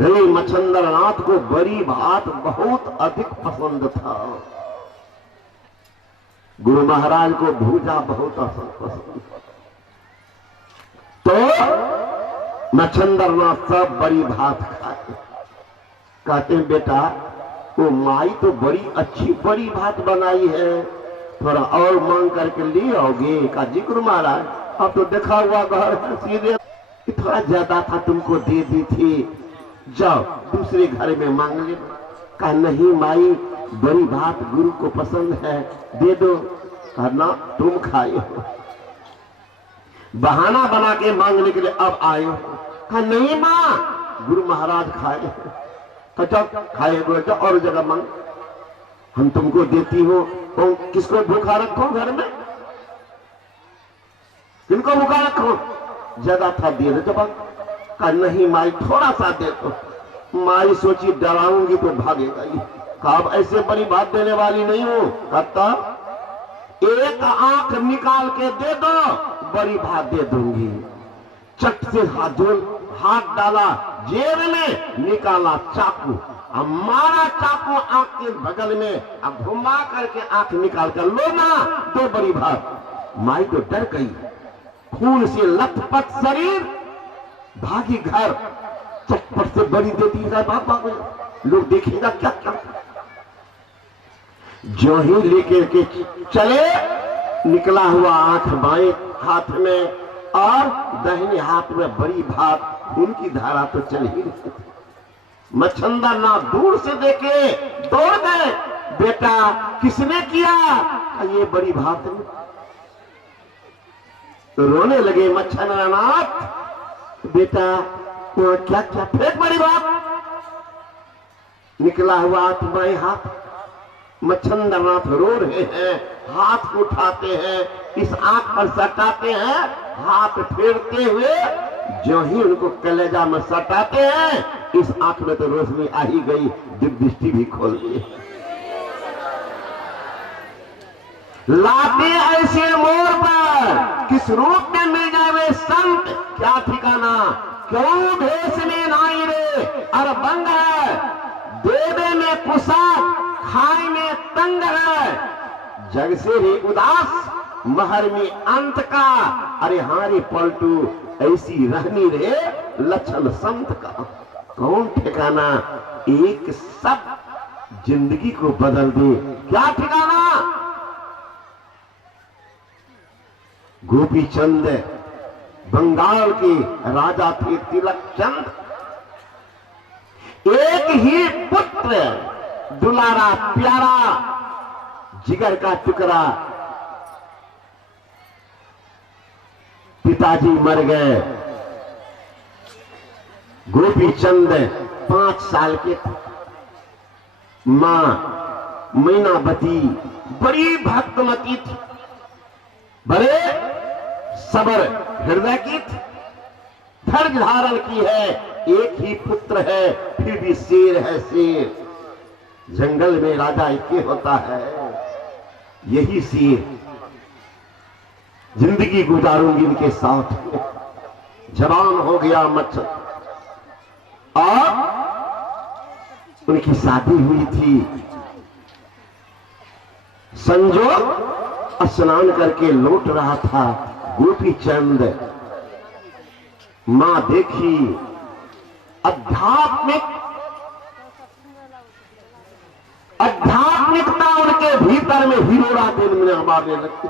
गले मच्छंदर नाथ को बड़ी भात बहुत अधिक पसंद था। गुरु महाराज को भूजा बहुत पसंद था। तो मच्छंदर नाथ सब बड़ी भात खाते। कहते हैं बेटा वो माई तो बड़ी अच्छी बड़ी भात बनाई है, थोड़ा और मांग करके ले आओगे? का जी गुरु महाराज अब तो देखा हुआ घर है, सीधे थोड़ा ज्यादा था तुमको दे दी थी, जाओ दूसरे घर में मांग ले। कहा नहीं माई बड़ी भात गुरु को पसंद है, दे दो। कहा ना तुम खाए हो। बहाना बना के मांगने के लिए अब आए हो। कहा नहीं मां गुरु महाराज खाए। तो खाए जाओ और जगह मांग, हम तुमको देती हो। तो किसको भूखा रखो घर में? किनको भूखा रखो? ज्यादा था दे दो। जब कहा नहीं माई थोड़ा सा दे दो। माई सोची डराऊंगी तो भागेगा ये। कहा अब ऐसे बड़ी बात देने वाली नहीं हूं। कहता एक आंख निकाल के दे दो, बड़ी भात दे दूंगी। चट से हाथ डाला जेब में, निकाला चाकू, अब मारा चाकू आंख के बगल में, अब घुमा करके आंख निकाल कर लो ना दो बड़ी भात। माई तो डर गई, खून से लथपथ शरीर, भागी घर। चटपट से बड़ी देती है बाबा, लोग देखेगा क्या क्या। जो ही लेकर के चले, निकला हुआ आंख बाएं हाथ में और दाहिने हाथ में बड़ी भात, खून की धारा तो चल ही रही थी। मच्छंदर नाथ दूर से देखे दौड़ गए। बेटा किसने किया? ये बड़ी भात ने। तो रोने लगे मच्छंदर नाथ, बेटा वो क्या क्या फेंक बड़ी बात। निकला हुआ हाथ बाएं हाथ। मच्छंदर नाथ रो रहे हैं, हाथ को उठाते हैं, इस आंख पर सटाते हैं, हाथ फेरते हुए जो ही उनको कलेजा में सटाते हैं, इस आंख में तो रोशनी आ ही गई, दिव्य भी खोल दी। लाते ऐसे मोर पर किस रूप में मिल जाए वे संत, क्या ठिकाना। क्यों भेष में नाई रे अर बंग है, देवे में कुशाक खाई में तंग है। जग से रे उदास महर में अंत का, अरे हारे पलटू ऐसी रहनी रे लक्षण संत का। कौन ठिकाना एक सब जिंदगी को बदल दे, क्या ठिकाना। गोपी चंद बंगाल के राजा थे, तिलक चंद। एक ही पुत्र, दुलारा प्यारा, जिगर का टुकड़ा। पिताजी मर गए। गोपी चंद 5 साल के थे। मां मीनावती बड़ी भक्तमती थी, बड़े सबर हृदय की थी, धैर्य धारण की है। एक ही पुत्र है, फिर भी शेर है शेर। जंगल में राजा एक होता है, यही शेर। जिंदगी गुजारूंगी इनके साथ। जवान हो गया मच्छर और उनकी शादी हुई थी। संजोग स्नान करके लौट रहा था गोपी चंद। मां देखी, आध्यात्मिकता उनके भीतर में हिलोरा देने मारने लगती।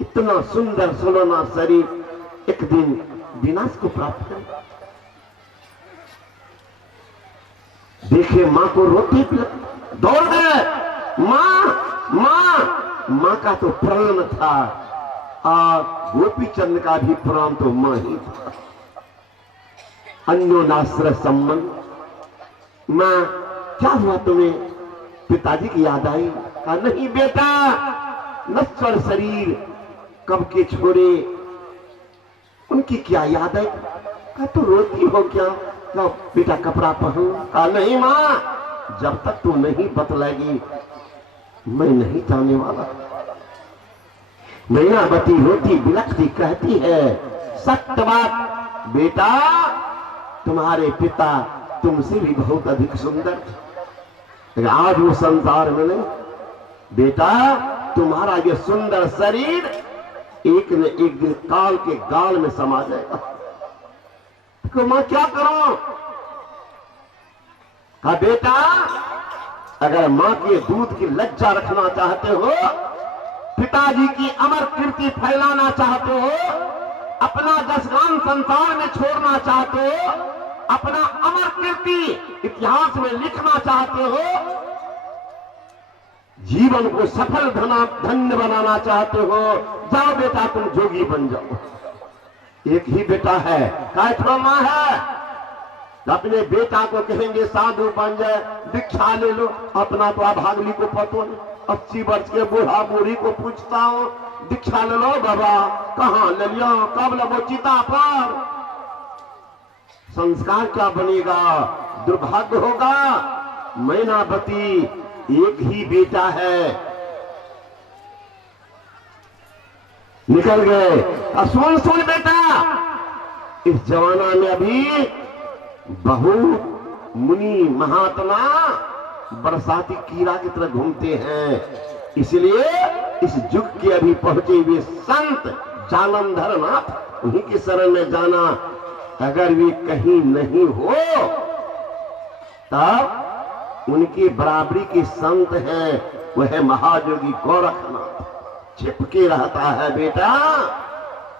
इतना सुंदर सुनहरा शरीर एक दिन विनाश को प्राप्त करे। देखे मां को रोते पिलते दौड़ गए। मां मां मां का तो प्राण था और गोपी चंद का भी प्राण तो मां ही था। अन्योनाश्रय संबंध। मां क्या हुआ तुम्हें? पिताजी की याद आई? कहा नहीं बेटा, नश्वर शरीर कब के छोड़े, उनकी क्या याद है? कहा तो रोती हो क्या? तो बेटा कपड़ा पहन। कहा नहीं मां, जब तक तू नहीं बतलाएगी मैं नहीं जाने वाला। मीनावती रोती बिलखती कहती है, सत्य बात बेटा, तुम्हारे पिता तुमसे भी बहुत अधिक सुंदर थे, लेकिन आज वो संसार में नहीं। बेटा, तुम्हारा ये सुंदर शरीर एक न एक दिन काल के गाल में समा जाएगा। तो मैं क्या करूं? कहा बेटा, अगर मां के दूध की लज्जा रखना चाहते हो, पिताजी की अमर कीर्ति फैलाना चाहते हो, अपना जसगान संसार में छोड़ना चाहते हो, अपना अमर कीर्ति इतिहास में लिखना चाहते हो, जीवन को सफल धन्य बनाना चाहते हो, जाओ बेटा तुम जोगी बन जाओ। एक ही बेटा है, काय थोड़ा मां है। अपने बेटा को कहेंगे साधु बन जाए, दीक्षा ले लो। अपना तो अभागली को पतो नहीं, 80 वर्ष के बूढ़ा बूढ़ी को पूछता हूं, दीक्षा ले लो बाबा, कहां ले लिया, कब लगो चिता पर। संस्कार क्या बनेगा? दुर्भाग्य होगा। मैनावती एक ही बेटा है, निकल गए। सुन सुन बेटा, इस जमाना में अभी बहुत मुनि महात्मा बरसाती कीड़ा की तरह घूमते हैं। इसलिए इस युग के अभी पहुंचे हुए संत जालंधर नाथ, उन्हीं की शरण में जाना। अगर वे कहीं नहीं हो तब उनकी बराबरी के संत हैं, वह महायोगी गोरखनाथ। चिपके रहता है बेटा,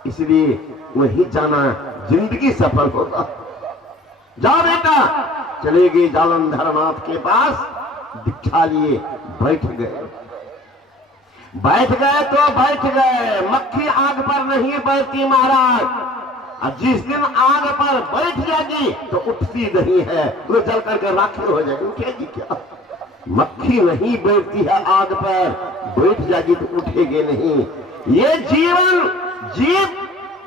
इसलिए वही जाना, जिंदगी सफल होगा। जाओ बेटा। चले गए जालंधर नाथ के पास, दीक्षा लिए बैठ गए। बैठ गए तो बैठ गए, मक्खी आग पर नहीं बैठती महाराज। और जिस दिन आग पर बैठ जाएगी तो उठती नहीं है, वो जल करके राखी हो जाएगी, उठेगी क्या? मक्खी नहीं बैठती है आग पर, बैठ जाएगी तो उठेगी नहीं। ये जीव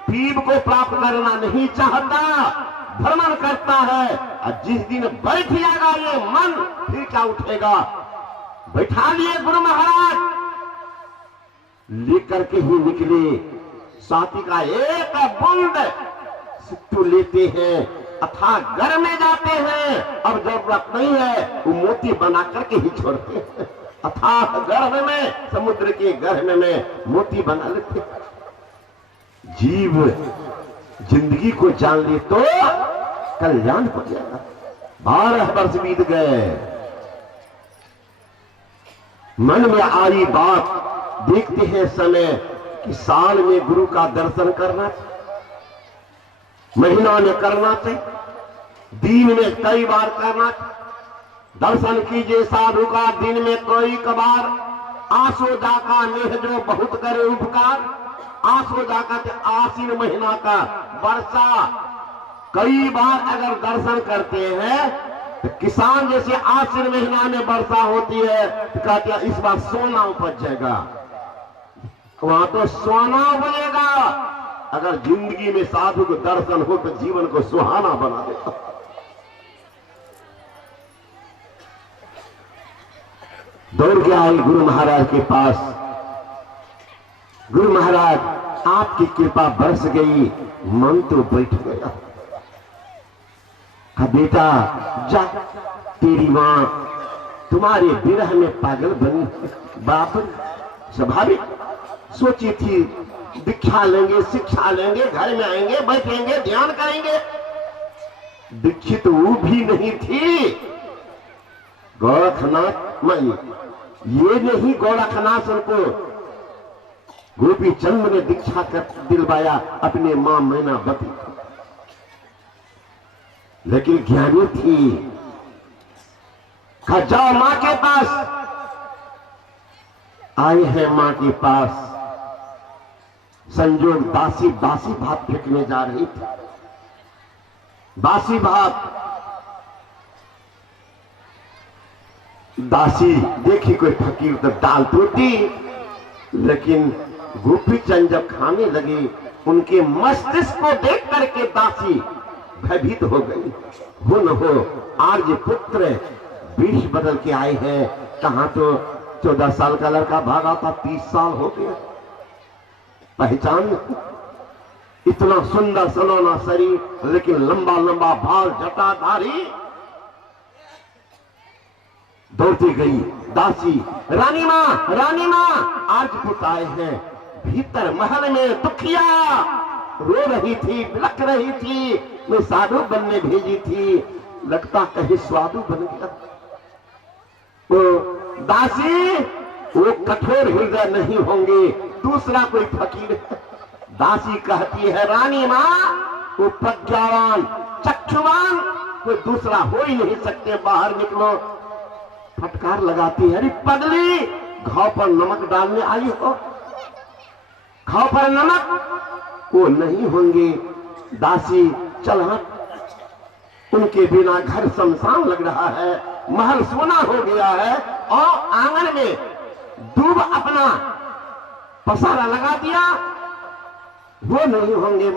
पीब को प्राप्त करना नहीं चाहता, भ्रमण करता है। और जिस दिन बैठ जाएगा ये मन, फिर क्या उठेगा? बैठा लिए गुरु महाराज, लेकर के ही निकले। साथी का एक बूंद सिट्टू लेते हैं, अथाह घर में जाते हैं। अब जरूरत नहीं है, वो मोती बना करके ही छोड़ते हैं। अथाह गर्भ में, समुद्र के गर्भ में मोती बना लेते हैं। जीव जिंदगी को जान ले तो कल्याण हो जाएगा। 12 वर्ष बीत गए, मन में आई बात, देखते हैं समय कि साल में गुरु का दर्शन करना चाहिए, महीना में करना चाहिए, दिन में कई बार करना चाहिए। दर्शन कीजिए साधु का दिन में कई कबार, आसो जाका नेह जो बहुत करे उपकार। आसो जाका ते आसीन महीना का वर्षा कई बार अगर दर्शन करते हैं तो किसान जैसे आसीन महीना में वर्षा होती है तो कहते हैं इस बार सोना उपज जाएगा, वहां तो सोना बनेगा। अगर जिंदगी में साधु को दर्शन हो तो जीवन को सुहाना बना देगा। दौड़ के आई गुरु महाराज के पास। गुरु महाराज, आपकी कृपा बरस गई, मन तो बैठ गया। कहा बेटा जा, तेरी मां तुम्हारे विरह में पागल बनी। बाप स्वाभाविक सोची थी दीक्षा लेंगे, शिक्षा लेंगे, घर में आएंगे, बैठेंगे, ध्यान करेंगे। दीक्षित वो भी नहीं थी। गोरखनाथ मई, ये नहीं गोरखनाथ उनको गोपी चंद ने दीक्षा कर दिलवाया अपने मां मैनावती को, लेकिन ज्ञानी थी। कहा जाओ मां के पास। आए हैं मां के पास, संजोग बासी भात फेंकने जा रही थी। बासी भात, दासी देखी कोई फकीर तो डाल तोड़ती, लेकिन गोपी चंद जब खाने लगी, उनके मस्तिष्क को देख करके दासी भयभीत हो गई। हो न हो आर्य पुत्र 20 बदल के आए हैं, कहां तो 14 साल का लड़का भागा था, 30 साल हो गया, पहचान। इतना सुंदर सलोना शरीर, लेकिन लंबा लंबा भाल जटाधारी। दौड़ती गई दासी, रानी मां आज पुत आए हैं। भीतर महल में दुखिया रो रही थी, बिलख रही थी। मैं साधु बनने भेजी थी, लगता कहीं स्वादु बन गया। वो दासी वो कठोर हृदय नहीं होंगे, दूसरा कोई फकीर है। दासी कहती है, रानी मां वो प्रज्ञावान चक्षुवान कोई दूसरा हो ही नहीं सकते, बाहर निकलो। फटकार लगाती है, अरे पगली घाव पर नमक डालने आई हो, घाव पर नमक वो नहीं होंगे। दासी चल हट, उनके बिना घर शमशान लग रहा है, महल सोना हो गया है। और आंगन में दूब अपना पसारा लगा दिया, वो नहीं होंगे।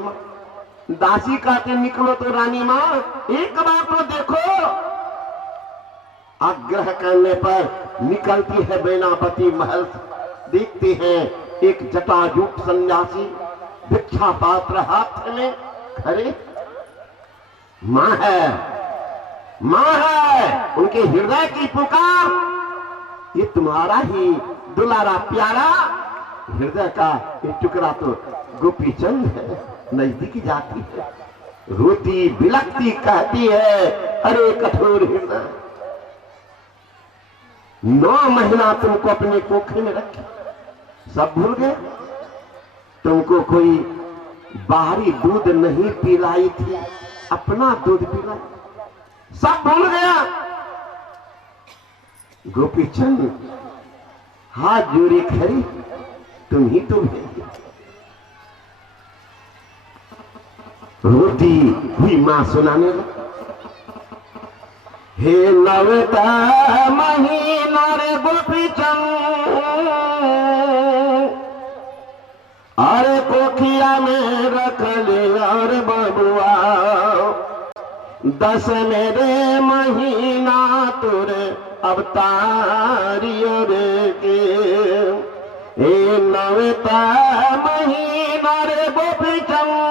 दासी कहते निकलो तो रानी मां एक बार तो देखो। आग्रह करने पर निकलती है बेनापति महल। देखते हैं एक जटाजूट सन्यासी भिक्षा पात्र हाथ में खड़े। मां है उनके हृदय की पुकार। ये तुम्हारा ही दुलारा प्यारा हृदय का ये टुकड़ा तो गोपी चंद है। नजदीक जाती है, रोती बिलखती कहती है, अरे कठोर हृदय, 9 महीना तुमको अपने कोखे में रखे, सब भूल गए। तुमको कोई बाहरी दूध नहीं पिलाई थी, अपना दूध पिला, सब भूल गया। गोपी चंद हाथ जोड़े खड़ी, तुम ही तुम है। रोती हुई मां सुनाने लगी, हे नवता महीना रे गोपी चंद, अरे कोखिया में रख ले और बबुआ, 10 मेरे महीना तुरे अवतारियो रे के। हे नवता महीना रे गोपी चंद,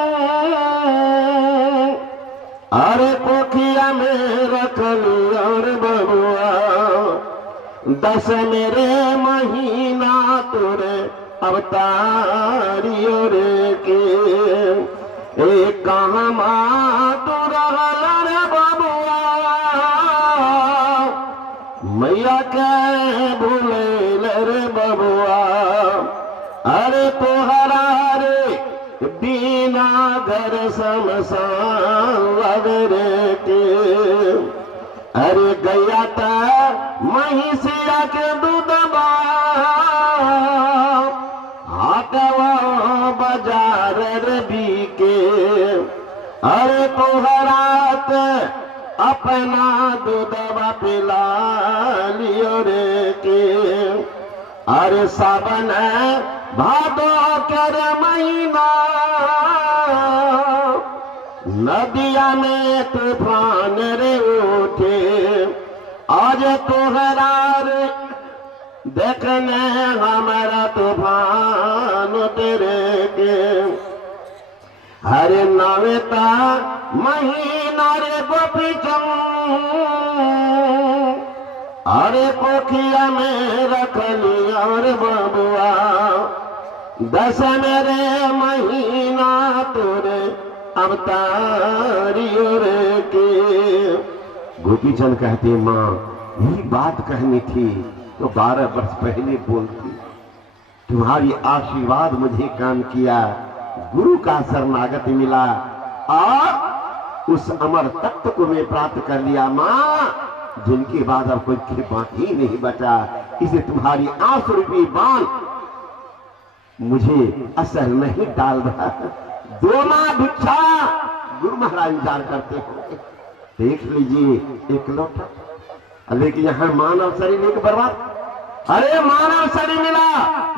अरे कोखिया में रख ली और बबुआ, 10 मेरे महीना तुरे अवतारियो रे के। एक कहाँ माँ तू रहल रे बबुआ, मैया के भूले रे बबुआ, अरे तोहरा रे बिना घर शमशान वगैरह के। अरे गया था महिषिया के दूधबा, हाटवा बाजार रे बीके, अरे तोहरात अपना दूधबा पिला लियो रे के। अरे सावन भादो कर महीना, नदिया में तूफान रे उठे, आज तोहरा रे देखने हमारा तूफान तेरे के। हरे नवेता महीना रे गोपी चंद, अरे कोखिया में रख ली और बबुआ, 10 मेरे महीना तुरे अवतारियो रे के। गोपी चंद कहते मां यही बात कहनी थी तो 12 वर्ष पहले बोलती, तुम्हारी आशीर्वाद मुझे काम किया, गुरु का शरणागत मिला और उस अमर तत्व को मैं प्राप्त कर लिया मां, जिनके बाद अब कोई बाकी नहीं बचा। इसे तुम्हारी आंसू रूपी बाण मुझे असर नहीं डाल रहा। 2 माह भिक्षा गुरु महाराज इंतजार करते हो, देख लीजिए एक लोटा, लेकिन यहाँ मानव शरीर एक बर्बाद। अरे मानव शरीर मिला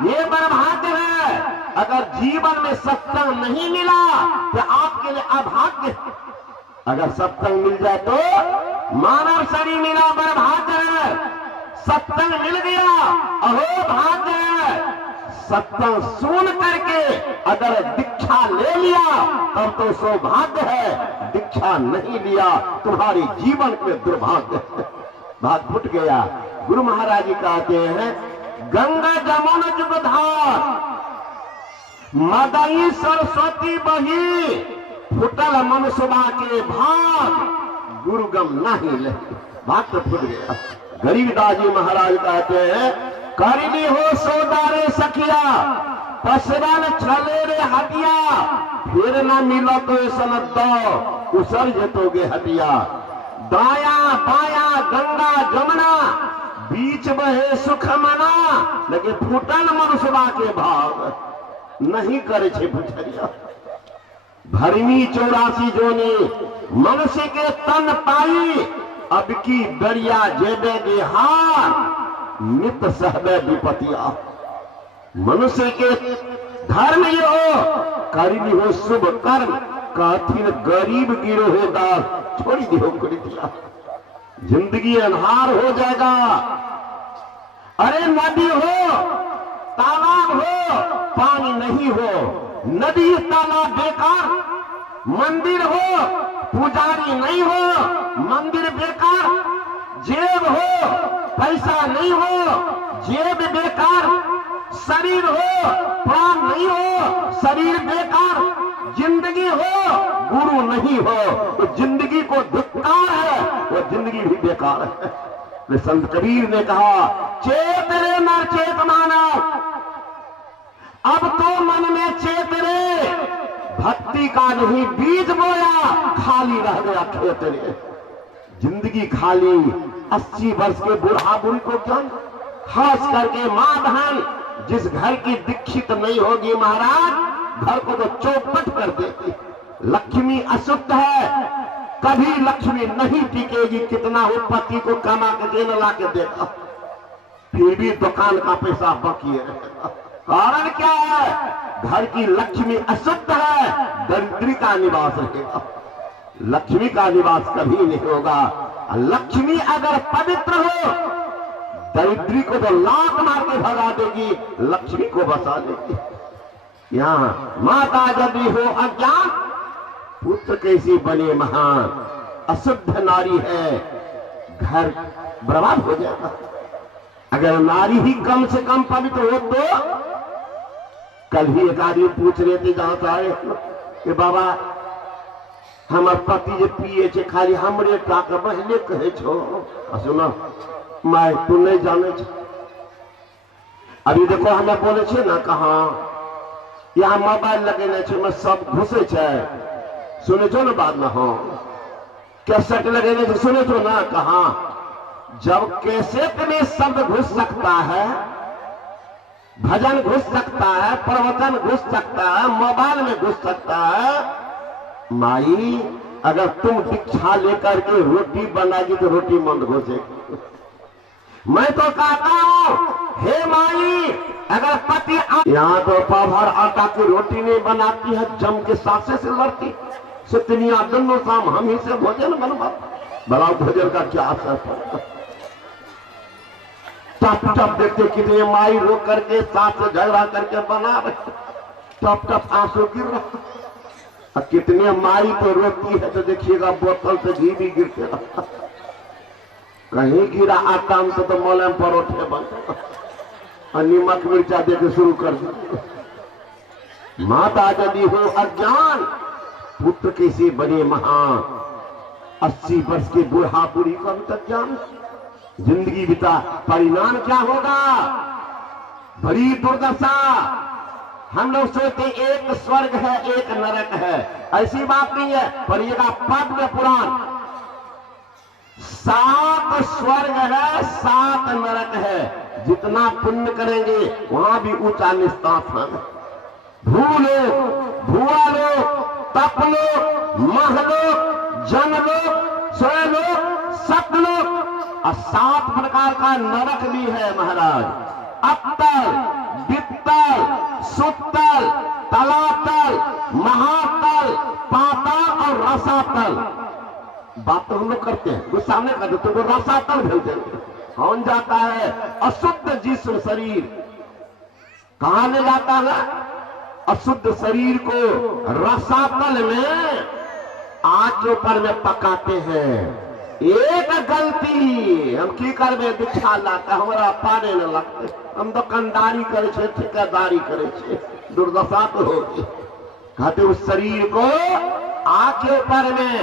ये बर्भाग्य है। अगर जीवन में सत्संग नहीं मिला तो आपके लिए अभाग्य। अगर सत्संग मिल जाए तो मानव शरीर मिला बर्भाग्य है, सत्संग मिल गया अहो भाग्य है। सत्संग सुन करके अगर दीक्षा ले लिया तब तो सौभाग्य है, दीक्षा नहीं लिया तुम्हारी जीवन में दुर्भाग्य है। भाग फुट गया। गुरु महाराज जी कहते हैं गंगा जमुन जुगधार मदई सरस्वती बही फुटल मन सुबह के भाग गुरु गम नहीं ले। भाग तो फुट गया। गरीबदास जी महाराज कहते हैं करनी हो सोदारे सखिया पसरन छले रे हटिया फिर न मिलो तो सन दो उसर जतोगे हटिया। दाया बाया गंगा जमुना बीच बहे सुख मना लेकिन फूटल मनुष्यवा के भाग नहीं करे छे बुझरिया। भरमी 84 जोनी मनुष्य के तन पाई अब की दरिया जेबे गे हार नित सहबे विपतिया। मनुष्य के धर्म ये हो करनी हो शुभ कर्म काथिन गरीब गिरो हो दास छोड़ी दियो करी दिया। जिंदगी अंधार हो जाएगा। अरे नदी हो तालाब हो पानी नहीं हो, नदी तालाब बेकार, मंदिर हो पुजारी नहीं हो मंदिर बेकार, जेब हो पैसा नहीं हो जेब बेकार, शरीर हो प्राण नहीं हो शरीर बेकार, जिंदगी हो गुरु नहीं हो तो जिंदगी को धिक्कार है, वो जिंदगी भी बेकार है। संत कबीर ने कहा चेत रे नर चेत मानव अब तो मन में चेत रे भक्ति का नहीं बीज बोया खाली रह गया खेत रे। जिंदगी खाली 80 वर्ष के बूढ़ा बुढ़ी को ज्ञान खास करके मां बहन जिस घर की दीक्षित नहीं होगी महाराज घर को तो चौपट कर देती। लक्ष्मी अशुद्ध है कभी लक्ष्मी नहीं टिकेगी कितना वो पति को कमा के देने ला के देगा फिर भी दुकान का पैसा बाकी रहेगा। कारण क्या है घर की लक्ष्मी अशुद्ध है दरिद्री का निवास रहेगा। लक्ष्मी का निवास कभी नहीं होगा। लक्ष्मी अगर पवित्र हो दरिद्री को तो लात मार के भगा देगी लक्ष्मी को बसा देगी। यहाँ माता यदि हो अज्ञान पुत्र कैसी बने महान, अशुद्ध नारी है घर बर्बाद हो जाएगा। अगर नारी ही कम से कम पवित्र हो तो कल ही एक आदमी पूछ रहे थे जहां से आए कि बाबा हमार पति जे पिए छे खाली हमरे टाका बहले कहे छो सुनो मैं तू नहीं जाने छे। अभी देखो हमें बोले छे ना कहा यहाँ मोबाइल लगेने छे में सब घुसे छे सुने छो ना बाद में हो कैसेट लगेने छे सुने छो ना कहा जब कैसेट में शब्द घुस सकता है भजन घुस सकता है प्रवचन घुस सकता है मोबाइल में घुस सकता है। माई अगर तुम दीक्षा लेकर के रोटी बनाएगी तो रोटी मंद घुसेगी। मैं तो कहता हूं हे माई अगर पति यहाँ तो पाभर आटा की रोटी नहीं बनाती है जम के सासे से लड़ती सुतनिया दोनों शाम हम ही से भोजन बनवा भला भोजन का क्या असर पड़ता। टप टप देखते कितने माई रो करके सास से झगड़ा करके बना रहे टप टप आंसू गिर रहा। कितने माई तो रोती है तो देखिएगा बोतल से घी भी गिरते रहा कहीं गिरा आटा में तो मोलम परोठे बनते और नमक मिर्चा देके शुरू कर दिए। माता यदि हो अज्ञान पुत्र कैसे बने महान। 80 वर्ष के बूढ़ा बुढ़ी को अभी तक ज्ञान जिंदगी बिता परिणाम क्या होगा बड़ी दुर्दशा। हम लोग सोचते एक स्वर्ग है एक नरक है ऐसी बात नहीं है। पढ़िएगा पद्म पुराण 7 स्वर्ग है 7 नरक है। जितना पुण्य करेंगे वहां भी ऊंचा निस्तासन। भूलोक भुआलोक तपलोक महलोक जनलोक स्वयलोक सतलोक और 7 प्रकार का नरक भी है महाराज। अत्तल वित्तल सुत्तल तलातल महातल पाताल और रसातल। बात तो हम लोग करते हैं वो सामने कर देते वो रसातल भेज देंगे। कौन जाता है अशुद्ध जिस्म शरीर कहां ले जाता है? अशुद्ध शरीर को रसातल में आग के ऊपर में पकाते हैं। एक गलती हम की करबे, दीक्षा लाके हमारा पारे न लगते, हम दुकानदारी करे छे, ठेकेदारी करे छे, दुर्दशा तो होगी। कहते उस शरीर को आग के ऊपर में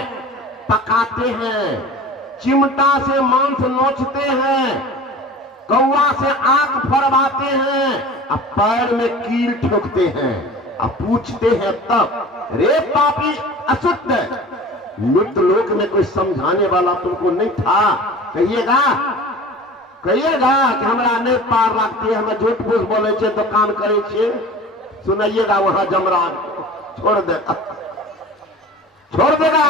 पकाते हैं, चिमटा से मांस नोचते हैं, कौवा से आंख फरवाते हैं, अब पैर में कील ठोकते हैं, अब पूछते हैं तब, रे पापी अशुद्ध, मृत लोक में कोई समझाने वाला तुमको नहीं था? कहिएगा कहिएगा कि हमरा नहीं पार लगती है, हमें झूठ फूस बोले छे, दुकान करे छे। सुनाइएगा वहां जमराज छोड़ देगा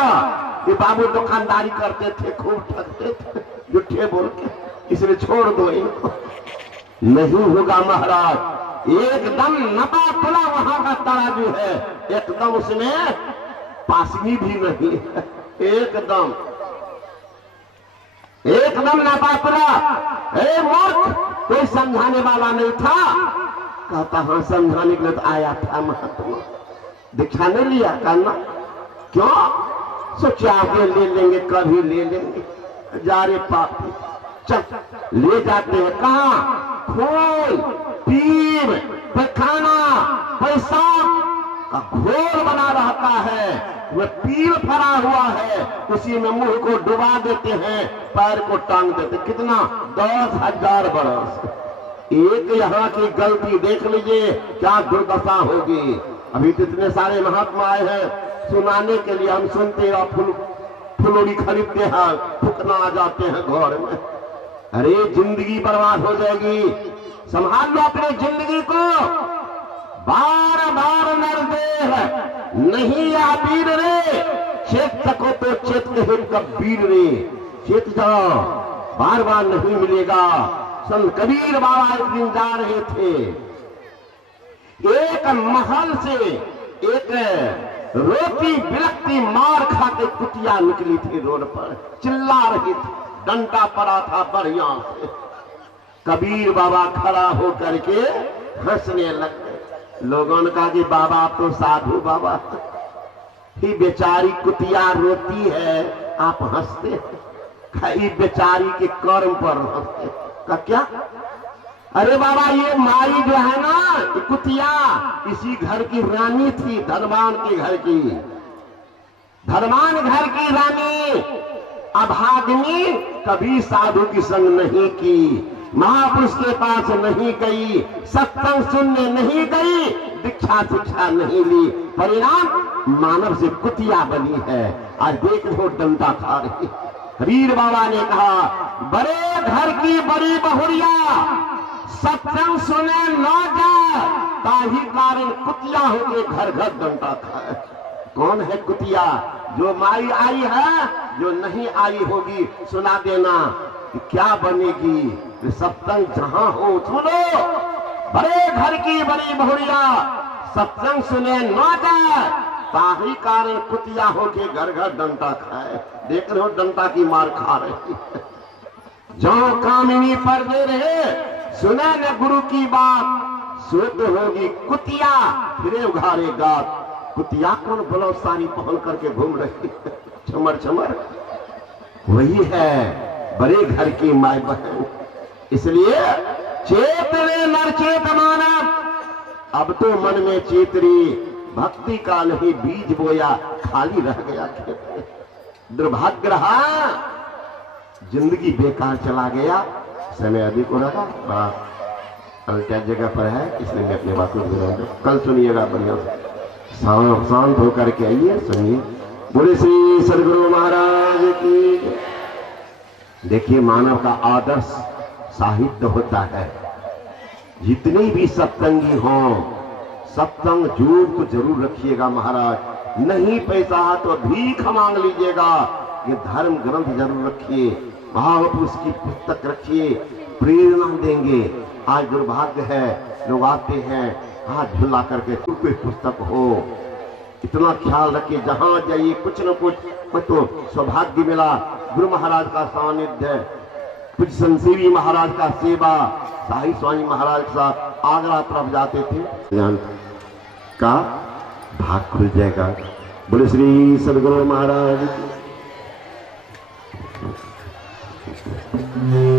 कि बाबू दुकानदारी करते थे, खूब ठगते थे, झूठे बोल के, इसलिए छोड़ दो इनको। नहीं होगा महाराज, एकदम नपा तुला वहां का तराजू है, एकदम उसमें पासनी भी नहीं है, एकदम नपा तुला। ए मूर्ख, कोई समझाने वाला नहीं था? कहता हाँ, समझाने के लिए तो आया था महात्मा, दीक्षा नहीं लिया करना। क्यों? सोचा आगे ले लेंगे, कभी ले लेंगे। जा रे पापी, चल ले जाते हैं। कहाँ? खोल, पीर, पैखाना, पेशाब का घोल बना रहता है, वह पील फरा हुआ है, उसी में मुंह को डुबा देते हैं, पैर को टांग देते। कितना? 10,000 बरस। एक यहाँ की गलती देख लीजिए क्या दुर्दशा होगी। अभी तो इतने सारे महात्मा आए हैं सुनाने के लिए, हम सुनते हैं, फुलोड़ी खरीदते हैं, फुकना आ जाते हैं घर में। अरे जिंदगी बर्बाद हो जाएगी, संभाल लो अपनी जिंदगी को। बार बार नरदेह नहीं या वीर रे, चेत सको तो चेत कहे कबीर रे, चेत जाओ, बार बार नहीं मिलेगा। संत कबीर बाबा एक दिन जा रहे थे, एक महल से एक रोटी बिलकती मार खा के कुतिया निकली थी रोड पर, चिल्ला रही थी, डंडा पड़ा था बढ़िया से। कबीर बाबा खड़ा हो करके हंसने लग गए। लोगों ने कहा कि बाबा आप तो साधु बाबा, ही बेचारी कुतिया रोती है, आप हंसते हैं, बेचारी के कर्म पर हंसते। का क्या? अरे बाबा ये माई जो है ना, कुतिया इसी घर की रानी थी, धनवान के घर की, धनवान घर की रानी। अभागिनी कभी साधु की संग नहीं की, महापुरुष के पास नहीं गई, सत्संग सुनने नहीं गई, दीक्षा शिक्षा नहीं ली, परिणाम मानव से कुतिया बनी है। आज देख लो डंडा खा रही। कबीर बाबा ने कहा, बड़े घर की बड़ी बहुरिया सत्संग सुने न जाए, ताही कारण कुतिया होके घर घर डंडा खाए। कौन है कुतिया? जो माई आई है, जो नहीं आई होगी सुना देना कि क्या बनेगी। सत्संग जहां हो सुनो, बड़े घर की बड़ी बहुरिया सत्संग सुने न जाए, ताही कारण कुतिया होके घर घर डंडा खाए। देख रहे हो डंडा की मार खा रही है। जो कामिनी पर दे रहे, सुने न गुरु की बात, शुद्ध होगी कुतिया फिरे उघारे गात। कुतिया कौन? बोलो सारी पहन करके घूम रही है, छमर छमर, वही है बड़े घर की माई बहन। इसलिए चेतने नर चेत मानव, अब तो मन में चेतरी, भक्ति का नहीं बीज बोया, खाली रह गया खेत में। दुर्भाग्य रहा, जिंदगी बेकार चला गया। समय अधिक हो रहा बड़ा कल क्या जगह पर है, इसलिए मैं अपनी बातों को कल सुनिएगा बढ़िया शांत होकर के आइए, सुनिए। बोले श्री सदगुरु महाराज की। देखिए मानव का आदर्श साहित्य होता है। जितने भी सत्संगी हों, सत्संग जोड़ तो जरूर रखिएगा महाराज। नहीं पैसा तो भीख मांग लीजिएगा। ये धर्म ग्रंथ जरूर रखिए, महापुरुष की पुस्तक रखिए, प्रेरणा देंगे। आज दुर्भाग्य है, लोग आते हैं हाथ झुला करके, कोई पुस्तक हो। इतना ख्याल रखिए, जहां जाइए कुछ न कुछ तो सौभाग्य मिला, गुरु महाराज का सानिध्य कुछ संसीवी महाराज का सेवा शाही स्वामी महाराज के साथ आगरा तरफ जाते थे। ज्ञान का भाग खुल जाएगा। बोले श्री सदगुरु महाराज की।